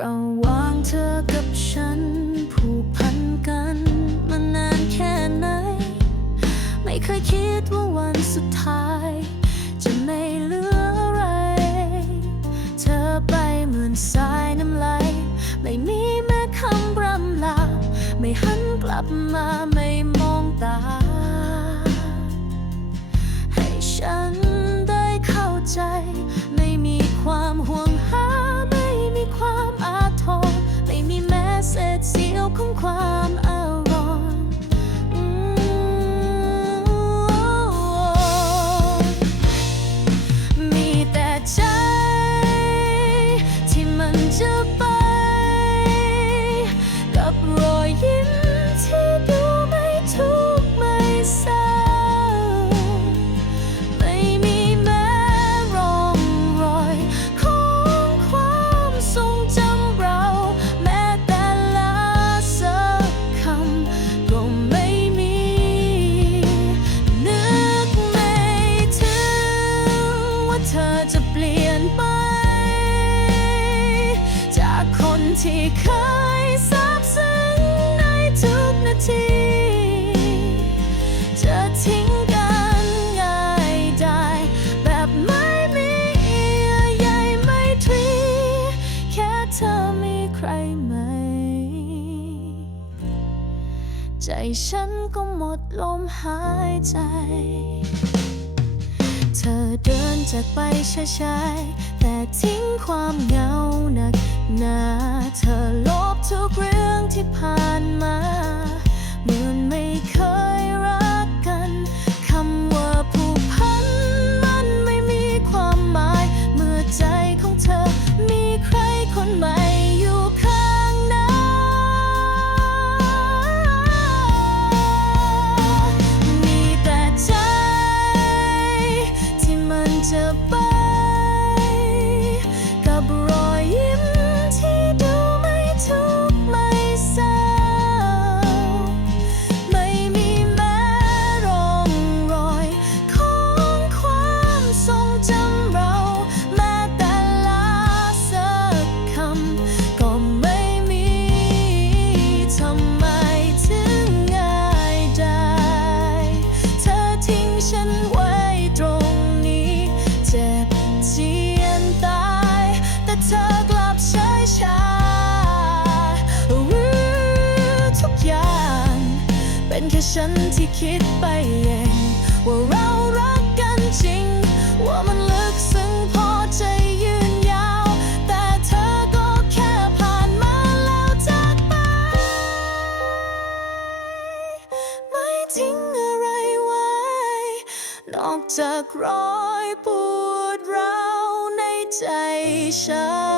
ระหว่างเธอกับฉัน ผูกพันกันมานานแค่ไหน ไม่เคยคิดว่าวันสุดท้าย จะไม่เหลืออะไร เธอไปเหมือนสายน้ำไหล ไม่มีแม้คำรำลา ไม่หันกลับมาไม่มองตา ที่เคยซาบซึ้งในทุกนาที จะทิ้งกันง่ายได้ แบบไม่มีเยื่อใยไม่ตรี แค่เธอมีใครไหม ใจฉันก็หมดลมหายใจเธอเดินจากไปช้าๆแต่ทิ้งความเหงาหนัก หนาเธอลบทุกเรื่องที่ผ่านมา แค่ฉันที่คิดไปเอง ว่าเรารักกันจริง ว่ามันลึกซึ้งพอใจยืนยาว แต่เธอก็แค่ผ่านมาแล้วจากไป ไม่ทิ้งอะไรไว้ นอกจากรอยปวดร้าวในใจฉัน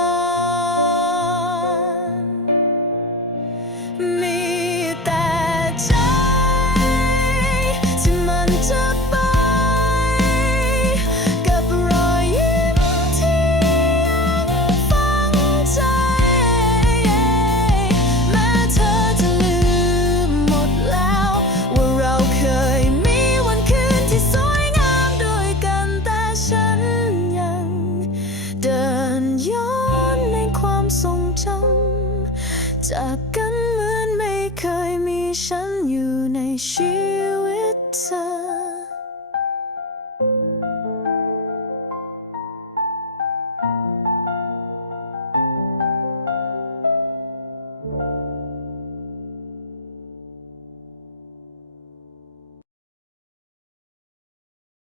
ทรงจำจากกันเหมือนไม่เคยมีฉันอยู่ในชีวิต